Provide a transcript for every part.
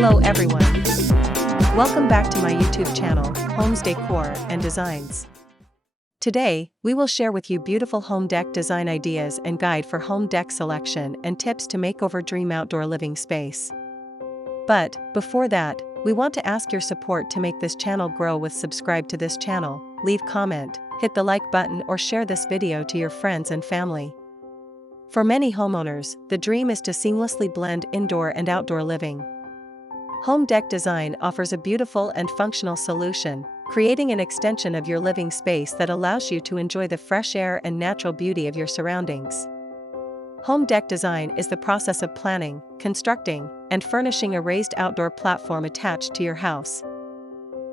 Hello everyone. Welcome back to my YouTube channel, Homes Decor and Designs. Today, we will share with you beautiful home deck design ideas and guide for home deck selection and tips to make over dream outdoor living space. But, before that, we want to ask your support to make this channel grow with subscribe to this channel, leave comment, hit the like button or share this video to your friends and family. For many homeowners, the dream is to seamlessly blend indoor and outdoor living. Home deck design offers a beautiful and functional solution, creating an extension of your living space that allows you to enjoy the fresh air and natural beauty of your surroundings. Home deck design is the process of planning, constructing, and furnishing a raised outdoor platform attached to your house.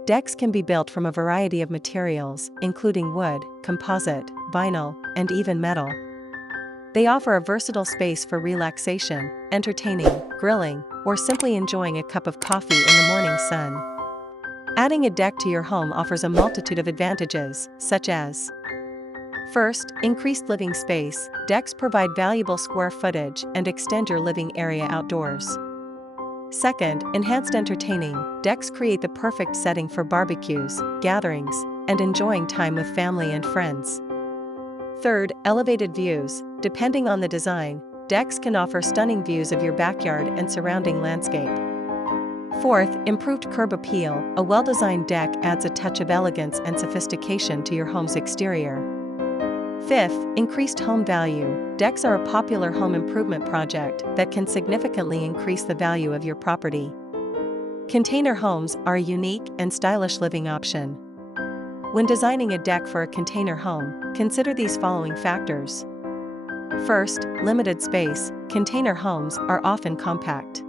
Decks can be built from a variety of materials, including wood, composite, vinyl, and even metal. They offer a versatile space for relaxation, entertaining, grilling, or simply enjoying a cup of coffee in the morning sun. Adding a deck to your home offers a multitude of advantages, such as: first, increased living space. Decks provide valuable square footage and extend your living area outdoors. Second, enhanced entertaining. Decks create the perfect setting for barbecues, gatherings, and enjoying time with family and friends. Third, elevated views. Depending on the design, decks can offer stunning views of your backyard and surrounding landscape. Fourth, improved curb appeal. A well-designed deck adds a touch of elegance and sophistication to your home's exterior. Fifth, increased home value. Decks are a popular home improvement project that can significantly increase the value of your property. Container homes are a unique and stylish living option. When designing a deck for a container home, consider these following factors. First, limited space. Container homes are often compact.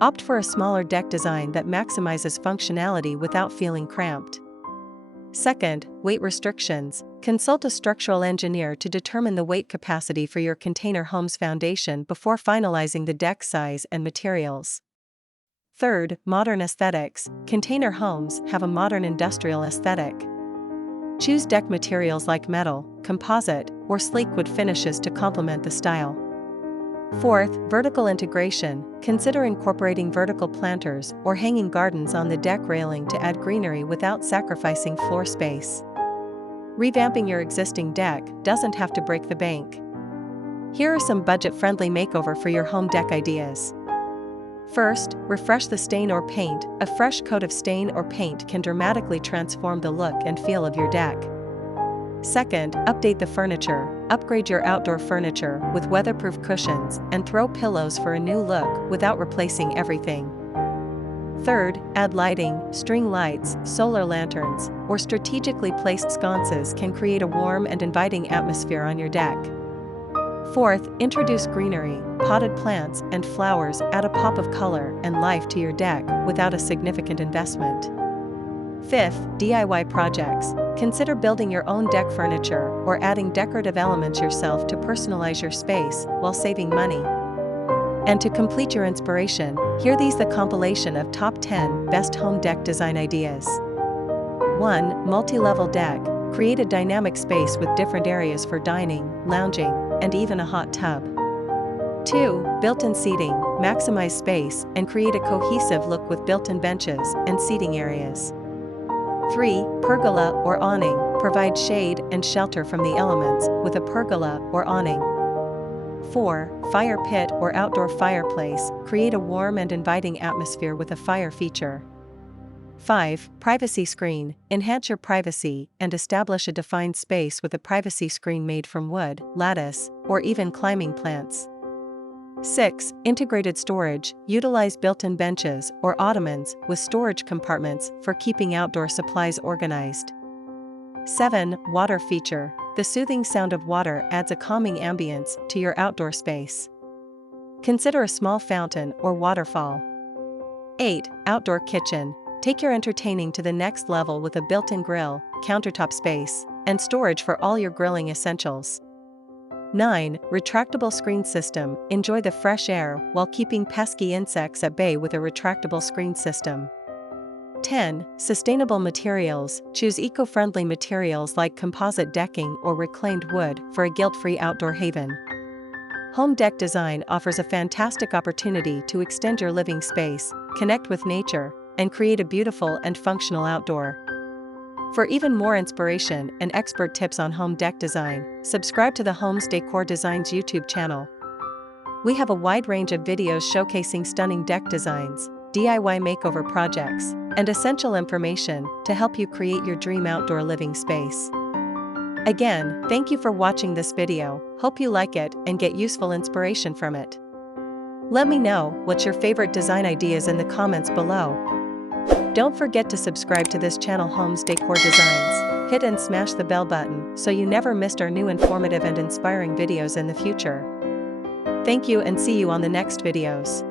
Opt for a smaller deck design that maximizes functionality without feeling cramped. Second, weight restrictions. Consult a structural engineer to determine the weight capacity for your container home's foundation before finalizing the deck size and materials. Third, modern aesthetics. Container homes have a modern industrial aesthetic. Choose deck materials like metal, composite, or sleek wood finishes to complement the style. Fourth, vertical integration. Consider incorporating vertical planters or hanging gardens on the deck railing to add greenery without sacrificing floor space. Revamping your existing deck doesn't have to break the bank. Here are some budget-friendly makeover for your home deck ideas. First, refresh the stain or paint. A fresh coat of stain or paint can dramatically transform the look and feel of your deck. Second, update the furniture. Upgrade your outdoor furniture with weatherproof cushions and throw pillows for a new look without replacing everything. Third, add lighting. String lights, solar lanterns, or strategically placed sconces can create a warm and inviting atmosphere on your deck. Fourth, introduce greenery. Potted plants and flowers add a pop of color and life to your deck without a significant investment. Fifth, DIY projects. Consider building your own deck furniture or adding decorative elements yourself to personalize your space while saving money. And to complete your inspiration, hear these: the compilation of top 10 best home deck design ideas. 1. Multi-level deck. Create a dynamic space with different areas for dining, lounging, and even a hot tub. 2. Built-in seating. Maximize space and create a cohesive look with built-in benches and seating areas. 3. Pergola or awning. Provide shade and shelter from the elements with a pergola or awning. 4. Fire pit or outdoor fireplace. Create a warm and inviting atmosphere with a fire feature. 5. Privacy screen. Enhance your privacy and establish a defined space with a privacy screen made from wood, lattice, or even climbing plants. 6. Integrated storage. Utilize built-in benches or ottomans with storage compartments for keeping outdoor supplies organized. 7. Water feature. The soothing sound of water adds a calming ambience to your outdoor space. Consider a small fountain or waterfall. 8. Outdoor kitchen. Take your entertaining to the next level with a built-in grill, countertop space, and storage for all your grilling essentials. 9. Retractable screen system. Enjoy the fresh air while keeping pesky insects at bay with a retractable screen system. 10. Sustainable materials. Choose eco-friendly materials like composite decking or reclaimed wood for a guilt-free outdoor haven. Home deck design offers a fantastic opportunity to extend your living space, connect with nature, and create a beautiful and functional outdoor. For even more inspiration and expert tips on home deck design, subscribe to the Homes Decor Designs YouTube channel. We have a wide range of videos showcasing stunning deck designs, DIY makeover projects, and essential information to help you create your dream outdoor living space. Again, thank you for watching this video. Hope you like it and get useful inspiration from it. Let me know what's your favorite design ideas in the comments below. Don't forget to subscribe to this channel, Homes Decor Designs. Hit and smash the bell button so you never missed our new informative and inspiring videos in the future. Thank you and see you on the next videos.